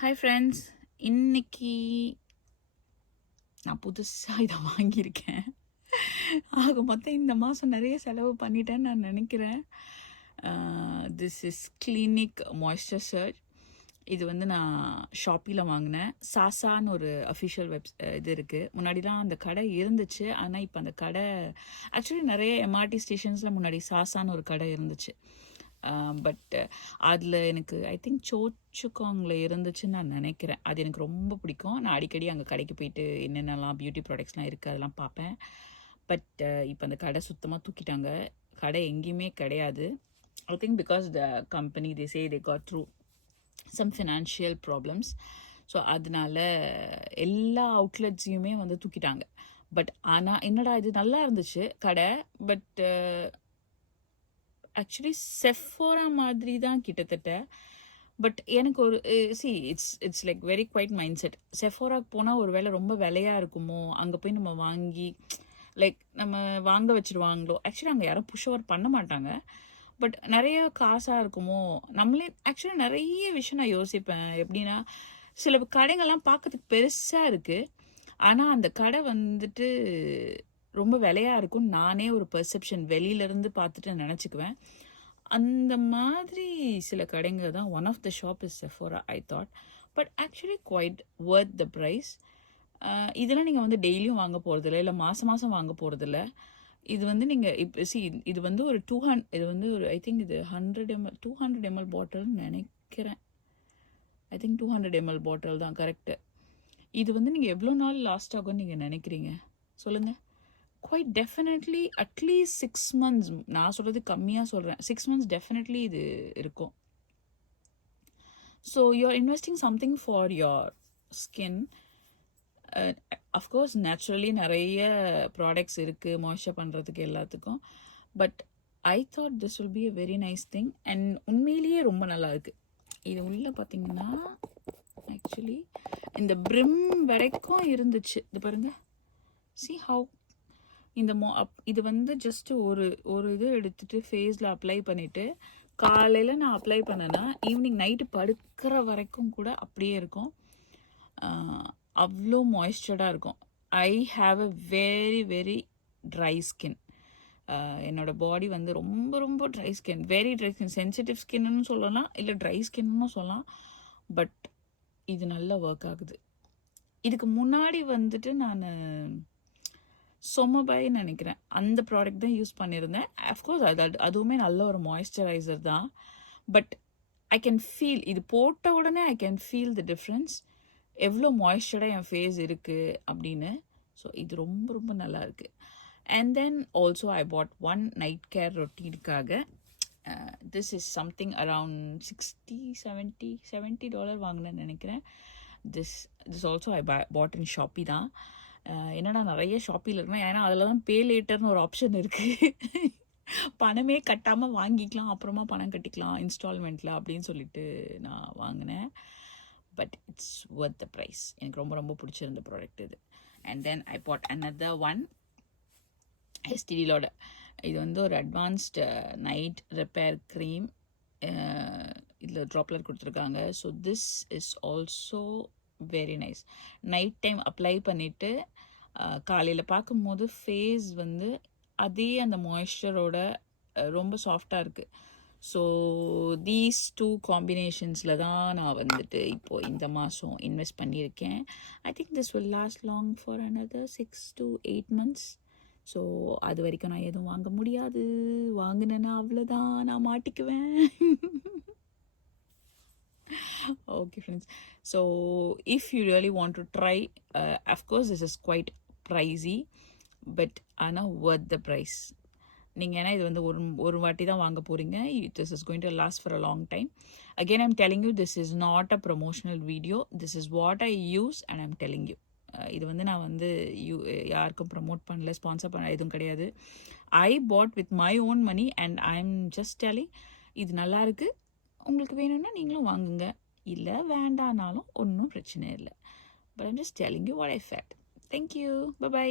Hi friends, இன்னைக்கு நான் புதுசாக இதை வாங்கியிருக்கேன். ஆக மொத்தம் இந்த மாதம் நிறைய செலவு பண்ணிட்டேன்னு நான் நினைக்கிறேன். This is clinic moisture surge. இது வந்து நான் ஷாப்பியில் வாங்கினேன். சாசான்னு ஒரு அஃபிஷியல் இது இருக்குது. முன்னாடிலாம் அந்த கடை இருந்துச்சு, ஆனால் இப்போ அந்த கடை ஆக்சுவலி நிறைய எம்ஆர்டி ஸ்டேஷன்ஸில் முன்னாடி சாசான்னு ஒரு கடை இருந்துச்சு. பட் அதில் எனக்கு ஐ திங்க் சோச்சுக்காங்கில் இருந்துச்சுன்னு நான் நினைக்கிறேன். அது எனக்கு ரொம்ப பிடிக்கும். நான் அடிக்கடி அங்கே கடைக்கு போயிட்டு என்னென்னலாம் பியூட்டி ப்ராடக்ட்ஸ்லாம் இருக்குது அதெல்லாம் பார்ப்பேன். பட் இப்போ அந்த கடை சுத்தமாக தூக்கிட்டாங்க. கடை எங்கேயுமே கிடையாது. I think because the company they say they got through some financial problems. So அதனால எல்லா அவுட்லெட்ஸையுமே வந்து தூக்கிட்டாங்க. பட் ஆனால் என்னடா இது நல்லா இருந்துச்சு கடை. பட் ஆக்சுவலி செஃபோரா மாதிரி தான் கிட்டத்தட்ட. பட் எனக்கு ஒரு it's like very quiet mind set. செஃபோராக்கு போனால் ஒரு வேளை ரொம்ப விலையாக இருக்குமோ, அங்கே போய் நம்ம வாங்கி லைக் நம்ம வாங்க வச்சுருவாங்களோ. ஆக்சுவலி அங்கே யாரும் புஷ் ஓவர் பண்ண மாட்டாங்க. பட் நிறைய காசாக இருக்குமோ, நம்மளே ஆக்சுவலி நிறைய விஷயம் நான் யோசிப்பேன். எப்படின்னா, சில கடைகள்லாம் பார்க்கறதுக்கு பெருசாக இருக்குது, ஆனால் அந்த கடை வந்துட்டு ரொம்ப விலையாக இருக்கும்னு நானே ஒரு பெர்செப்ஷன் வெளியிலேருந்து பார்த்துட்டு நினச்சிக்குவேன். அந்த மாதிரி சில கடைங்க தான். One of the shop is Sephora I thought. But actually quite worth the price. இதெல்லாம் நீங்கள் வந்து டெய்லியும் வாங்க போகிறதில்ல, இல்லை மாதம் மாதம் வாங்க போகிறதில்ல. இது வந்து நீங்கள் இப்போ இது வந்து ஒரு 200, இது வந்து ஒரு ஐ திங்க் இது 100 ml 200 ml பாட்டில்னு நினைக்கிறேன். ஐ திங்க் 200 ml பாட்டில் தான் கரெக்டு. இது வந்து நீங்கள் எவ்வளோ நாள் லாஸ்ட் ஆகும்னு நீங்கள் நினைக்கிறீங்க சொல்லுங்கள்? Quite definitely at least 6 months. நான் சொல்கிறது கம்மியாக சொல்கிறேன். 6 months டெஃபினெட்லி இது இருக்கும். So you are investing something for your skin. Of course naturally நிறைய ப்ராடக்ட்ஸ் இருக்குது மாய்ஸ்சர் பண்ணுறதுக்கு எல்லாத்துக்கும். But I thought this will be a very nice thing. And உண்மையிலேயே ரொம்ப நல்லா இருக்குது. இது உள்ளே பார்த்தீங்கன்னா ஆக்சுவலி இந்த பிரிம் வரைக்கும் இருந்துச்சு. இது பாருங்கள், சி ஹவு இந்த இது வந்து ஜஸ்ட்டு ஒரு இது எடுத்துகிட்டு ஃபேஸில் அப்ளை பண்ணிவிட்டு காலையில் நான் அப்ளை பண்ணேன்னா ஈவினிங் நைட்டு படுக்கிற வரைக்கும் கூட அப்படியே இருக்கும். அவ்வளோ மாய்ஸ்சர்டாக இருக்கும். I have a very very dry skin. என்னோடய பாடி வந்து ரொம்ப ரொம்ப dry skin, very dry skin. Sensitive skin சொல்லலாம், இல்லை ட்ரை ஸ்கின்னு சொல்லலாம். பட் இது நல்லா ஒர்க் ஆகுது. இதுக்கு முன்னாடி வந்துட்டு நான் சொமபாய்ன்னு நினைக்கிறேன், அந்த ப்ராடக்ட் தான் யூஸ் பண்ணியிருந்தேன். அஃப்கோர்ஸ் அதுவுமே நல்ல ஒரு மாய்ஸ்சரைசர் தான். பட் ஐ கேன் ஃபீல், இது போட்ட உடனே I can feel the difference, எவ்வளோ மாய்ஸ்சர்டாக என் ஃபேஸ் இருக்குது அப்படின்னு. ஸோ இது ரொம்ப ரொம்ப நல்லா இருக்குது. And then also I bought one night care ரொட்டீனுக்காக. திஸ் இஸ் சம்திங் அரவுண்ட் $70 வாங்கினேன்னு நினைக்கிறேன். This also I bought in Shopee தான். என்னடா நிறைய ஷாப்பில் இருக்கணும், ஏன்னா அதில் தான் பே லேட்டர்னு ஒரு ஆப்ஷன் இருக்குது. பணமே கட்டாமல் வாங்கிக்கலாம், அப்புறமா பணம் கட்டிக்கலாம் இன்ஸ்டால்மெண்ட்டில் அப்படின்னு சொல்லிட்டு நான் வாங்கினேன். But it's worth the price. எனக்கு ரொம்ப ரொம்ப பிடிச்சிருந்த ப்ராடக்ட் இது. And then I bought another one எஸ்டிடிலோட. இது வந்து ஒரு அட்வான்ஸ்டு நைட் ரிப்பேர் க்ரீம். இதில் ட்ராப்லர் கொடுத்துருக்காங்க. So this is also very nice. Night time apply பண்ணிவிட்டு காலையில் பார்க்கும்போது ஃபேஸ் வந்து அதே அந்த மாய்ஸ்சரோட ரொம்ப சாஃப்டாக இருக்குது. ஸோ தீஸ் 2 காம்பினேஷன்ஸில் தான் நான் வந்துட்டு இப்போது இந்த மாதம் இன்வெஸ்ட் பண்ணியிருக்கேன். I think this will last long for another 6 to 8 months. So அது வரைக்கும் நான் எதுவும் வாங்க முடியாது. வாங்கினேன்னா அவ்வளோதான், நான் மாட்டிக்குவேன். Okay friends, so if you really want to try, of course this is quite pricey, but ஆனால் worth the price. நீங்கள் ஏன்னா இது வந்து ஒரு வாட்டி தான் வாங்க போகிறீங்க. this is going to last for a long time. Again I'm telling you, this is not a promotional video. This is what I use and I'm telling you. இது வந்து நான் வந்து யாருக்கும் ப்ரமோட் பண்ணல, ஸ்பான்சர் பண்ண எதுவும் கிடையாது. I bought with my own money and I am just telling இது நல்லா இருக்குது, உங்களுக்கு வேணும்னா நீங்களும் வாங்குங்க, இல்லை வேண்டானாலும் ஒன்றும் பிரச்சனை இல்லை. But I'm just telling you what I felt. Thank you, by.